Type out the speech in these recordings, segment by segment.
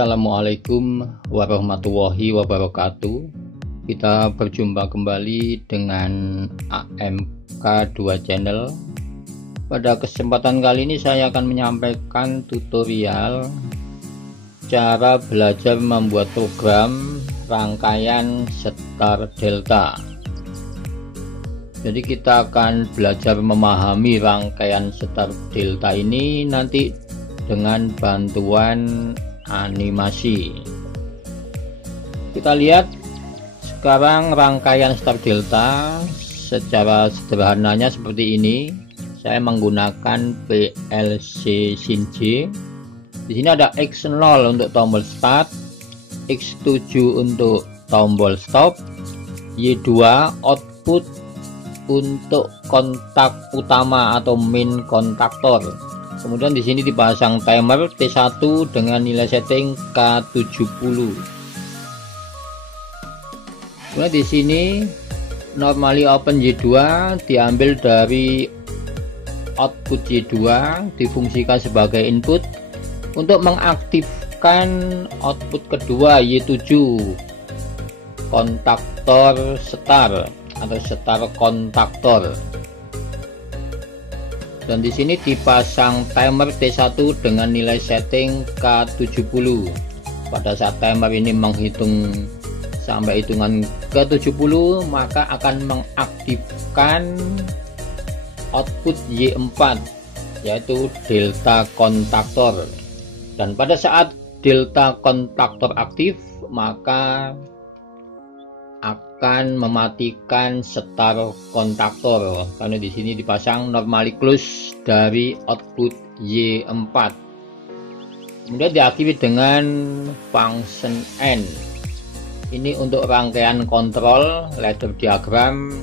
Assalamualaikum warahmatullahi wabarakatuh. Kita berjumpa kembali dengan AMK2 Channel. Pada kesempatan kali ini saya akan menyampaikan tutorial cara belajar membuat program rangkaian setar delta. Jadi kita akan belajar memahami rangkaian setar delta ini nanti dengan bantuan animasi. Kita lihat sekarang rangkaian setar delta secara sederhananya seperti ini. Saya menggunakan PLC Shinji. Di sini ada X0 untuk tombol start, X7 untuk tombol stop, Y2 output untuk kontak utama atau main kontaktor. Kemudian di sini dipasang timer T1 dengan nilai setting K70. Kemudian di sini normally open Y2 diambil dari output Y2 difungsikan sebagai input untuk mengaktifkan output kedua Y7 kontaktor setar atau setar kontaktor. Dan di sini dipasang timer T1 dengan nilai setting K70. Pada saat timer ini menghitung sampai hitungan ke-70, maka akan mengaktifkan output Y4 yaitu delta kontaktor. Dan pada saat delta kontaktor aktif, maka akan mematikan setar kontaktor karena di sini dipasang normally close dari output Y4. Kemudian diakhiri dengan function N. Ini untuk rangkaian kontrol ladder diagram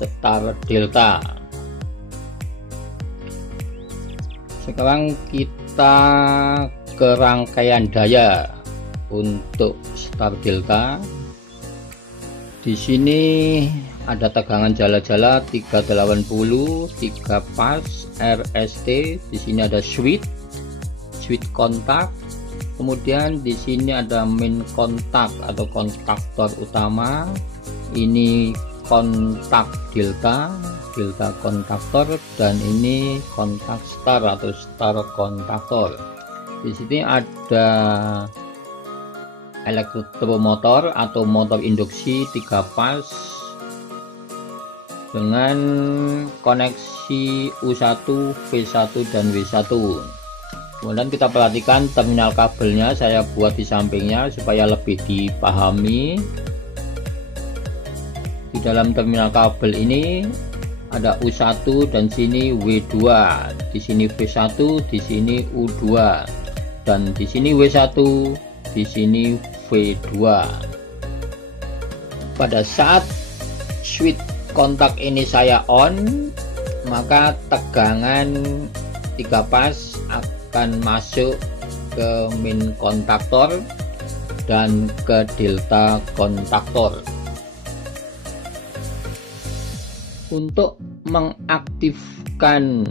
setar delta. Sekarang kita ke rangkaian daya untuk setar delta. Di sini ada tegangan jala-jala 380, 3 pas, RST. Di sini ada switch kontak. Kemudian di sini ada main kontak atau kontaktor utama. Ini kontak delta kontaktor, dan ini kontak star atau star kontaktor. Di sini ada elektromotor atau motor induksi 3 pas dengan koneksi U1, V1 dan W1. Kemudian kita perhatikan terminal kabelnya saya buat di sampingnya supaya lebih dipahami. Di dalam terminal kabel ini ada U1 dan sini W2, di sini V1, di sini U2, dan di sini W1, di sini V2. Pada saat switch kontak ini saya on, maka tegangan 3 pas akan masuk ke main kontaktor dan ke delta kontaktor. Untuk mengaktifkan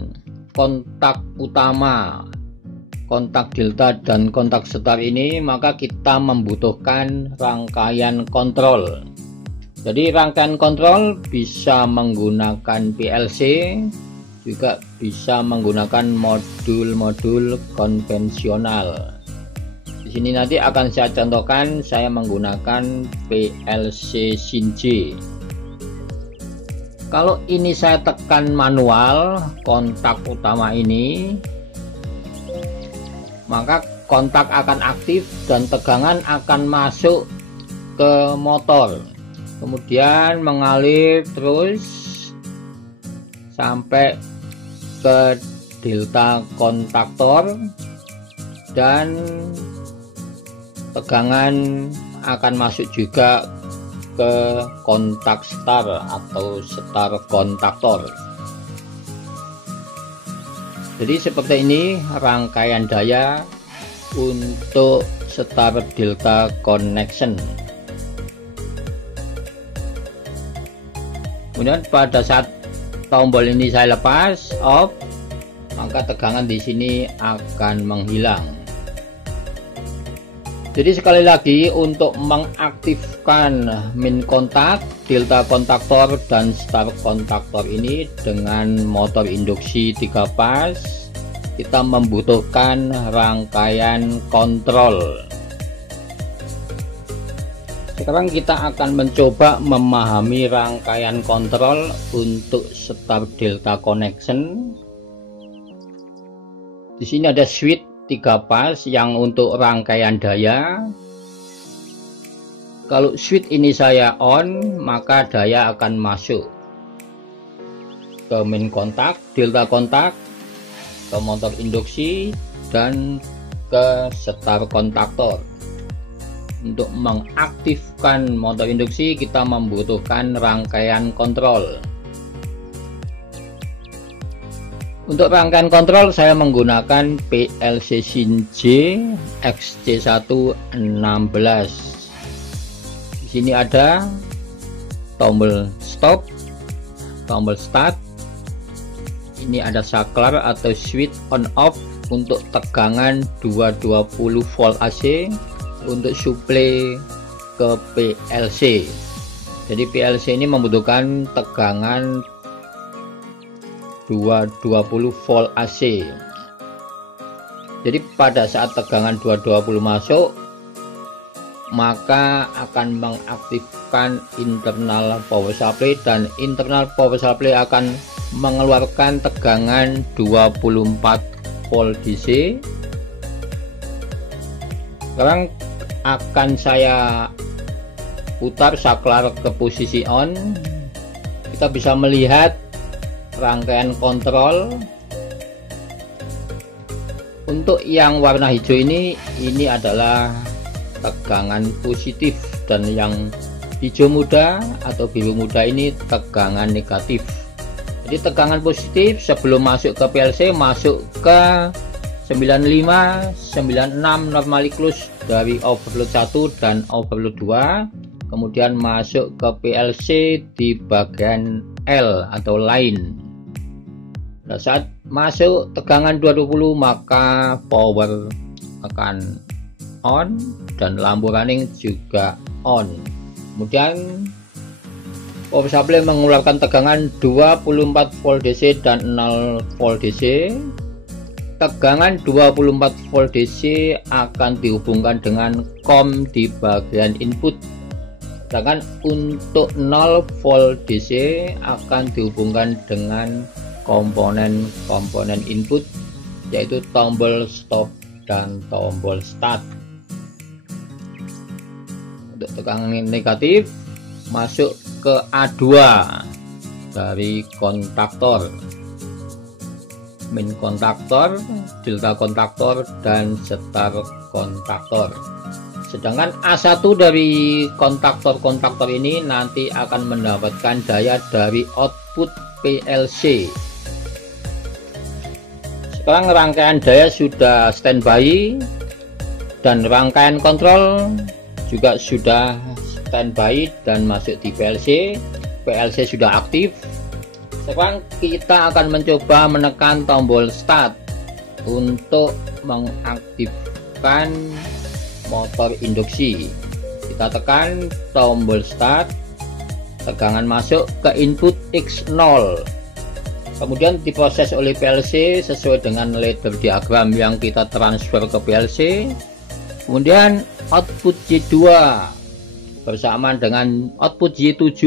kontak utama, kontak delta dan kontak setar ini, maka kita membutuhkan rangkaian kontrol. Jadi rangkaian kontrol bisa menggunakan PLC, juga bisa menggunakan modul-modul konvensional. Di sini nanti akan saya contohkan, saya menggunakan PLC Shinji. Kalau ini saya tekan manual kontak utama ini, maka kontak akan aktif dan tegangan akan masuk ke motor, kemudian mengalir terus sampai ke delta kontaktor, dan tegangan akan masuk juga ke kontak star atau setar kontaktor. Jadi seperti ini rangkaian daya untuk setar delta connection. Kemudian pada saat tombol ini saya lepas off, maka tegangan di sini akan menghilang. Jadi sekali lagi, untuk mengaktifkan min kontak, delta kontaktor, dan start kontaktor ini dengan motor induksi 3 pas, kita membutuhkan rangkaian kontrol. Sekarang kita akan mencoba memahami rangkaian kontrol untuk start delta connection. Di sini ada switch 3 pas yang untuk rangkaian daya. Kalau switch ini saya on, maka daya akan masuk ke min kontak, delta kontak, ke motor induksi, dan ke start kontaktor. Untuk mengaktifkan motor induksi, kita membutuhkan rangkaian kontrol. Untuk rangkaian kontrol saya menggunakan PLC Shinje XC116. Di sini ada tombol stop, tombol start. Ini ada saklar atau switch on off untuk tegangan 220 volt AC untuk suplai ke PLC. Jadi PLC ini membutuhkan tegangan 220 volt AC. Jadi pada saat tegangan 220 masuk, maka akan mengaktifkan internal power supply, dan internal power supply akan mengeluarkan tegangan 24 volt DC. Sekarang akan saya putar saklar ke posisi on. Kita bisa melihat rangkaian kontrol. Untuk yang warna hijau ini adalah tegangan positif, dan yang hijau muda atau biru muda ini tegangan negatif. Jadi tegangan positif sebelum masuk ke PLC masuk ke 95, 96 normally close dari overload 1 dan overload 2, kemudian masuk ke PLC di bagian L atau line. Pada saat masuk tegangan 220, maka power akan on dan lampu running juga on. Kemudian power supply mengeluarkan tegangan 24 volt DC dan 0 volt DC. Tegangan 24 volt DC akan dihubungkan dengan COM di bagian input. Sedangkan untuk 0 volt DC akan dihubungkan dengan komponen input, yaitu tombol stop dan tombol start. Untuk tegangan negatif masuk ke A2 dari kontaktor, min kontaktor, delta kontaktor, dan start kontaktor. Sedangkan A1 dari kontaktor ini nanti akan mendapatkan daya dari output PLC. Sekarang rangkaian daya sudah standby dan rangkaian kontrol juga sudah standby dan masuk di PLC. PLC sudah aktif. Sekarang kita akan mencoba menekan tombol start untuk mengaktifkan motor induksi. Kita tekan tombol start, tegangan masuk ke input X0, kemudian diproses oleh PLC sesuai dengan ladder diagram yang kita transfer ke PLC. Kemudian output J2 bersamaan dengan output J7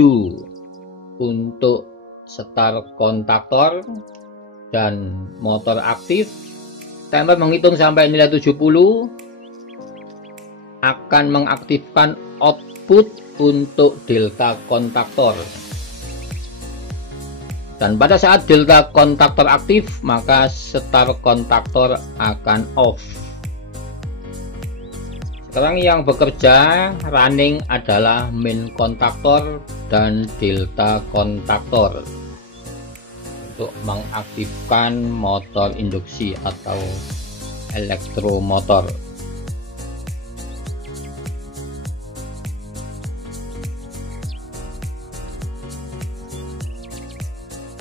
untuk start kontaktor dan motor aktif. Timer menghitung sampai nilai 70 akan mengaktifkan output untuk delta kontaktor, dan pada saat delta kontaktor aktif maka start kontaktor akan off. Sekarang yang bekerja running adalah min kontaktor dan delta kontaktor untuk mengaktifkan motor induksi atau elektromotor.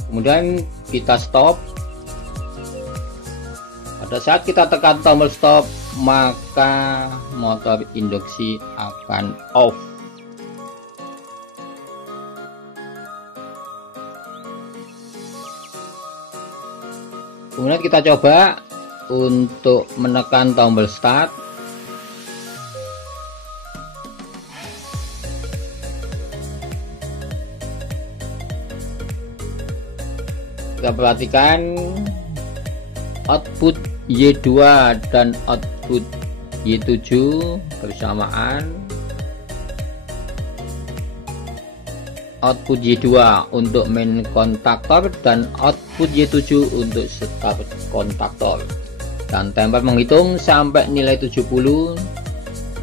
Kemudian kita stop. Pada saat kita tekan tombol stop, maka motor induksi akan off. Kemudian kita coba untuk menekan tombol start. Kita perhatikan output Y2 dan output Y7 bersamaan. Output Y2 untuk main kontaktor dan output Y7 untuk start kontaktor. Dan timer menghitung sampai nilai 70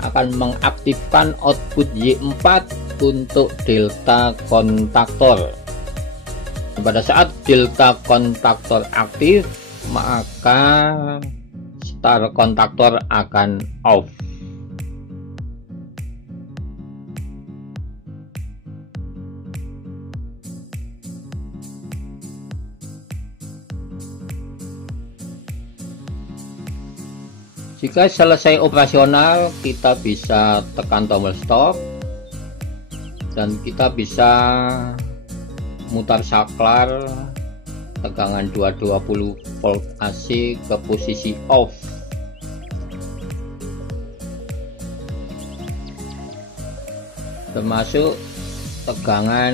akan mengaktifkan output Y4 untuk delta kontaktor. Pada saat delta kontaktor aktif, maka start kontaktor akan off. Jika selesai operasional, kita bisa tekan tombol stop dan kita bisa mutar saklar tegangan 220 volt AC ke posisi off. Termasuk tegangan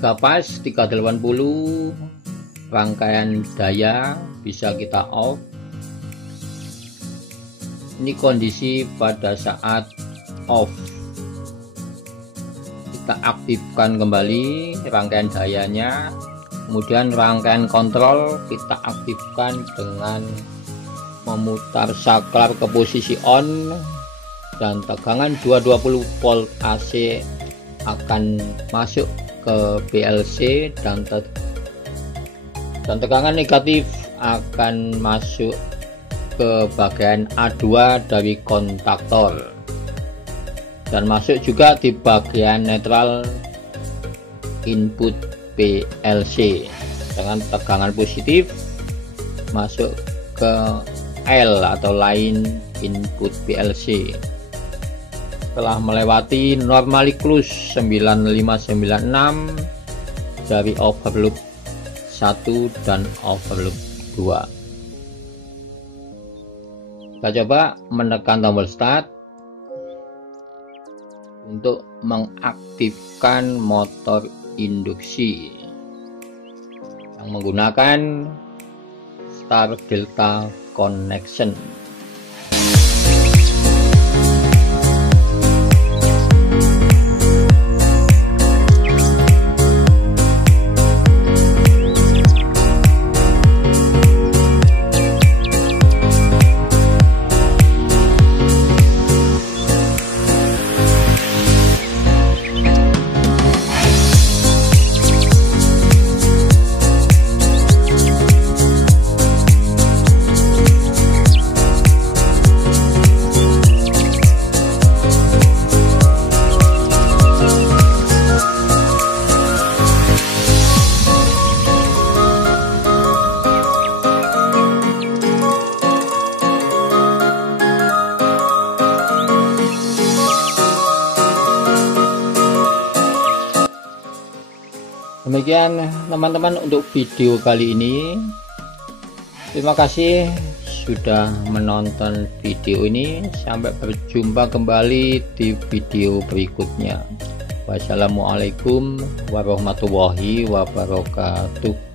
3 pas 380 rangkaian daya bisa kita off. Ini kondisi pada saat off. Kita aktifkan kembali rangkaian dayanya, kemudian rangkaian kontrol kita aktifkan dengan memutar saklar ke posisi on, dan tegangan 220 volt AC akan masuk ke PLC dan tegangan negatif akan masuk ke bagian A2 dari kontaktor dan masuk juga di bagian netral input PLC. Dengan tegangan positif masuk ke L atau line input PLC. Setelah melewati normally close 9596 dari overloop 1 dan overloop 2. Kita coba menekan tombol start untuk mengaktifkan motor induksi yang menggunakan star delta connection. Demikian teman-teman untuk video kali ini. Terima kasih sudah menonton video ini. Sampai berjumpa kembali di video berikutnya. Wassalamualaikum warahmatullahi wabarakatuh.